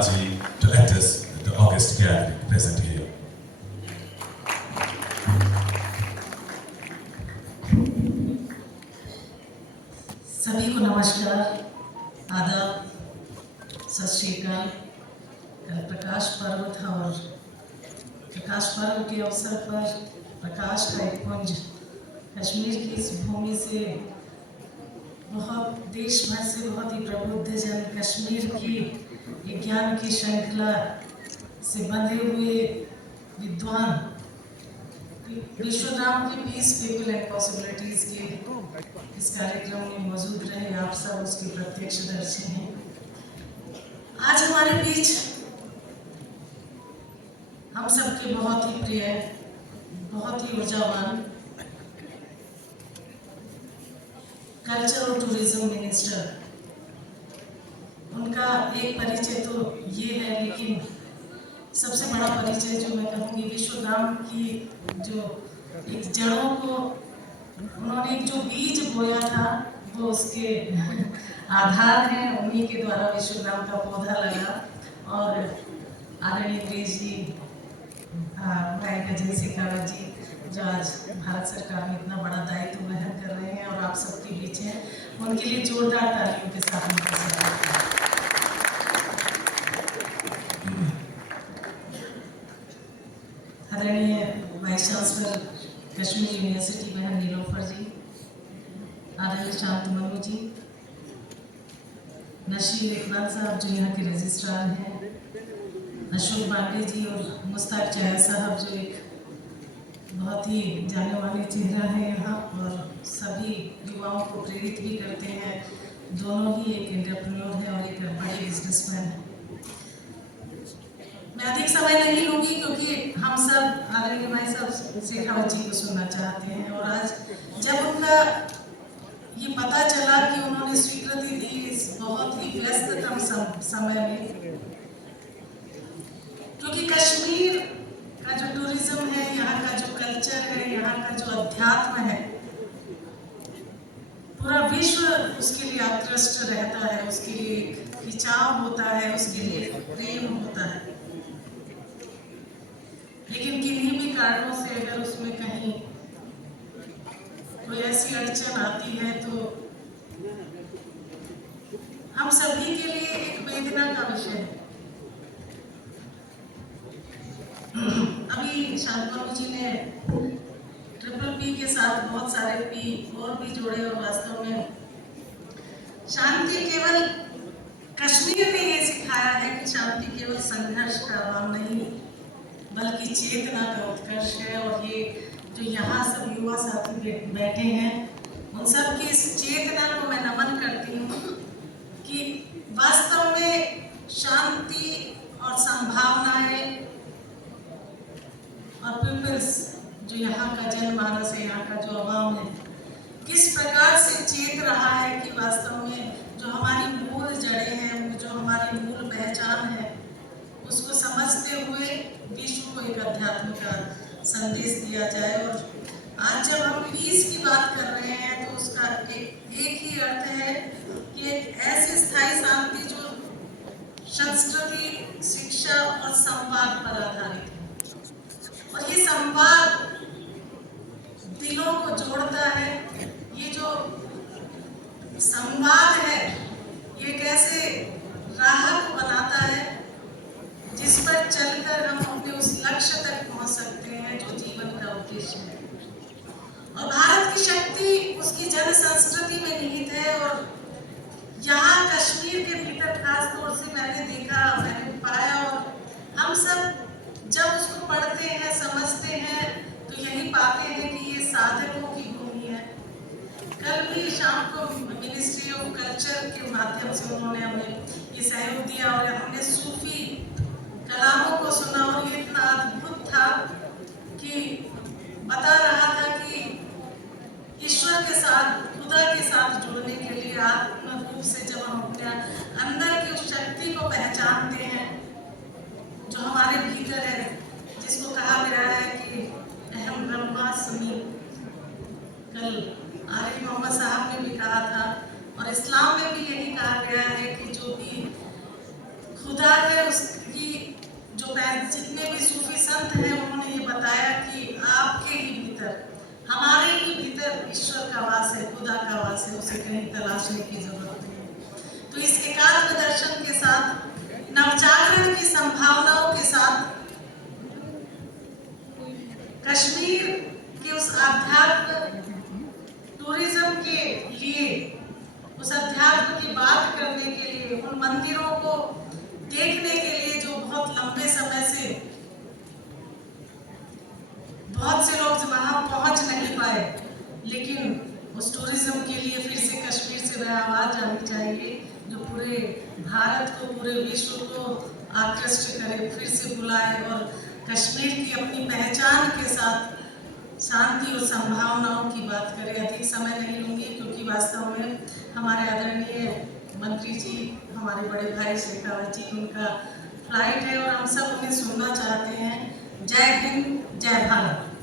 party to act as the August gathering present here. सभी को नमस्कार, आदाब, सत श्री अकाल। कल प्रकाश पर्व था और प्रकाश पर्व के अवसर पर प्रकाश का एक पुंज कश्मीर की इस भूमि से बहुत देश भर से बहुत ही प्रबुद्ध जन कश्मीर की एक ज्ञान की श्रृंखला से बंधे हुए विद्वान विश्वनाम की पीस पीपल एंड पॉसिबिलिटीज के इस कार्यक्रम में मौजूद रहे। आप सब उसके प्रत्यक्षदर्शी हैं। आज हमारे बीच हम सबके बहुत ही प्रिय, बहुत ही ऊर्जावान कल्चर और टूरिज्म मिनिस्टर, उनका एक परिचय तो ये है, लेकिन सबसे बड़ा परिचय जो मैं कहूँगी विश्वग्राम की जो एक जड़ों को उन्होंने एक जो बीज बोया था वो उसके आधार हैं। उन्हीं के द्वारा विश्वग्राम का पौधा लगा और आदरणीय देश जी अजय शेखावत जी जो आज भारत सरकार में इतना बड़ा दायित्व वहन कर रहे हैं और आप सबके बीच हैं, उनके लिए जोरदार तालियों के साथ आदरणीय वाइस चांसलर कश्मीर यूनिवर्सिटी बहन नीलोफर जी, आदरणीय शांतमनु जी, नशीर इकबाल साहब जो यहाँ के रजिस्ट्रार हैं, अशोक पांडे जी और मुस्ताक चाया साहब जो एक बहुत ही जाने माने चेहरा है यहाँ और सभी युवाओं को प्रेरित भी करते हैं। दोनों ही एक एंटरप्रेन्योर है और एक बड़े बिजनेसमैन है। मैं अधिक समय नहीं लूँगी क्योंकि हम सब आदरणीय भाई साहब शेखावत जी को सुनना चाहते हैं। और आज जब उनका ये पता चला कि उन्होंने स्वीकृति दी इस बहुत ही व्यस्ततम समय में, क्योंकि कश्मीर का जो टूरिज्म है, यहाँ का जो कल्चर है, यहाँ का जो अध्यात्म है, पूरा विश्व उसके लिए आकृष्ट रहता है, उसके लिए एक खिंचाव होता है, उसके लिए प्रेम होता है। लेकिन किन्हीं भी कारणों से अगर उसमें कहीं कोई ऐसी अड़चन आती है तो हम सभी के लिए एक वेदना का विषय है। अभी शांतमनु जी ने ट्रिपल पी के साथ बहुत सारे पी और भी जोड़े और वास्तव में शांति केवल कश्मीर ने ये सिखाया है कि शांति केवल संघर्ष का नाम नहीं बल्कि चेतना का उत्कर्ष है। और ये जो यहाँ सब युवा साथी बैठे हैं उन सब की इस चेतना को मैं नमन करती हूँ कि वास्तव में शांति और संभावनाएं और पीपल्स जो यहाँ का जनमानस है, यहाँ का जो अवाम है, किस प्रकार से चेत रहा है कि वास्तव में जो हमारी मूल जड़ें हैं, जो हमारी मूल पहचान है, उसको समझते हुए विश्व को एक अध्यात्म का संदेश दिया जाए। और आज जब हम पीस की बात कर रहे हैं तो उसका एक ही अर्थ है कि एक ऐसी स्थायी शांति जो संस्कृति, शिक्षा और संवाद पर आधारित है। और ये संवाद दिलों को जोड़ता है। ये जो संवाद है ये कैसे राह को बनाता है जिस पर चलकर हम अपने उस लक्ष्य तक पहुंच सकते हैं जो जीवन का उद्देश्य है। और भारत की शक्ति उसकी जन संस्कृति में निहित है। और यहाँ कश्मीर के भीतर खास तौर से मैंने देखा, मैंने पाया, और हम सब जब उसको पढ़ते हैं, समझते हैं तो यही पाते हैं कि ये साधकों की भूमि है। कल भी शाम को मिनिस्ट्री ऑफ कल्चर के माध्यम से उन्होंने हमें ये सहयोग दिया और हमने सूफी कलामों को सुना और ये इतना अद्भुत था कि बता रहा था कि ईश्वर के साथ, खुदा के साथ जुड़ने के लिए आत्म रूप से जब हम अपने अंदर की उस शक्ति को पहचानते हैं जो हमारे भीतर है, जिसको कहा गया है कि अहम ब्रह्मास्मि, कल आरिफ मोहम्मद साहब ने भी कहा था और इस्लाम में भी यही कहा गया है कि जो भी खुदा है उस जितने भी सूफी संत हैं उन्होंने ये बताया कि आपके ही भीतर, हमारे ही भीतर ईश्वर का वास है, खुदा का वास है, उसे कहीं तलाशने की जरूरत नहीं है। तो इस एकात्म दर्शन के साथ, नवजागरण की संभावनाओं के साथ, कश्मीर के उस आध्यात्म टूरिज्म के लिए, उस अध्यात्म की बात करने के लिए, उन मंदिरों को देखने के लिए जो बहुत लंबे समय से बहुत से लोग वहां पहुंच नहीं पाए, लेकिन उस टूरिज्म के लिए फिर से कश्मीर से वह आवाज आनी चाहिए जो पूरे भारत को, पूरे विश्व को आकृष्ट करे, फिर से बुलाए और कश्मीर की अपनी पहचान के साथ शांति और संभावनाओं की बात करें। अधिक समय नहीं लूंगी क्योंकि वास्तव में हमारे आदरणीय मंत्री जी, हमारे बड़े भाई शेखावत जी, उनका फ्लाइट है और हम सब उन्हें सुनना चाहते हैं। जय हिंद, जय भारत।